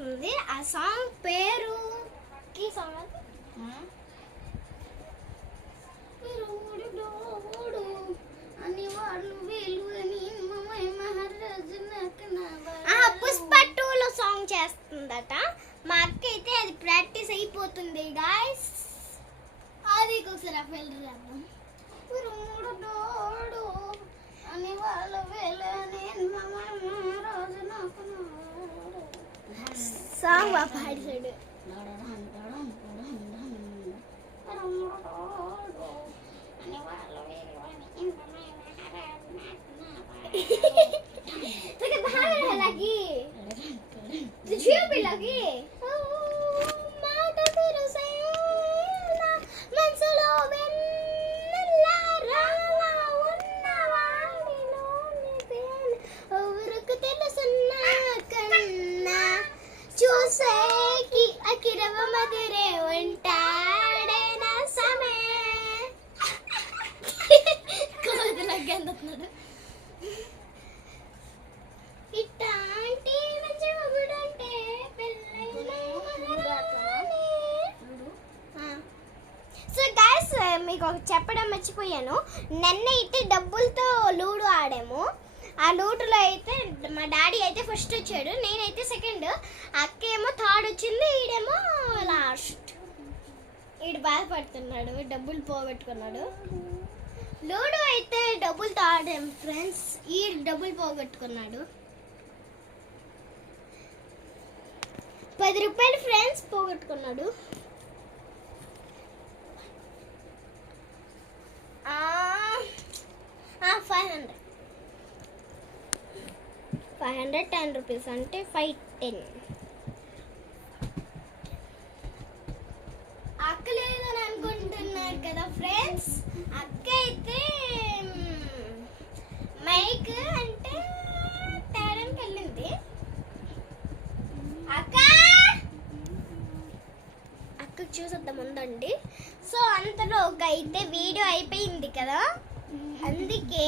చేస్తుంది. ఆ సాంగ్ పేరు కి సాంగ్ పుష్ప 2లో సాంగ్ చేస్తుందట. మా అక్క అయితే అది ప్రాక్టీస్ అయిపోతుంది గాయస్. అది ఒకసారి వెళ్ళరాదు అని వాళ్ళు సాంగ్ పాడాడు. lagi lagi mata terusena mansulo benella rala unna vaadino niden overku telusunna kanna chuseki akirava madure untade na same kodalagi andutunnadu ఇట్లాంటి మంచి మొగుడంటే సో గైస్ మీకు చెప్పడం మర్చిపోయాను. నిన్న అయితే డబ్బులతో లూడో ఆడాము. ఆ లూడోలో అయితే మా డాడీ అయితే ఫస్ట్ వచ్చాడు, నేనైతే సెకండ్, అక్క ఏమో థర్డ్ వచ్చింది, ఈడేమో లాస్ట్. ఈడు బాధపడుతున్నాడు, డబ్బులు పోగొట్టుకున్నాడు. లూడో అయితే డబ్బులతో ఆడాము ఫ్రెండ్స్. ఈ డబ్బులు పోగొట్టుకున్నాడు. 10 రూపాయలు ఫ్రెండ్స్ పోగొట్టుకున్నాడు. 500 10 రూపీస్ అంటే 510. అక్క లేదని అనుకుంటున్నారు కదా ఫ్రెండ్స్. అక్క అయితే మైక్ అంటే తేడానికి వెళ్ళింది. అక్కకు చూసేద్దాం ఉందండి. సో అంతలో అయితే వీడియో అయిపోయింది కదా, అందుకే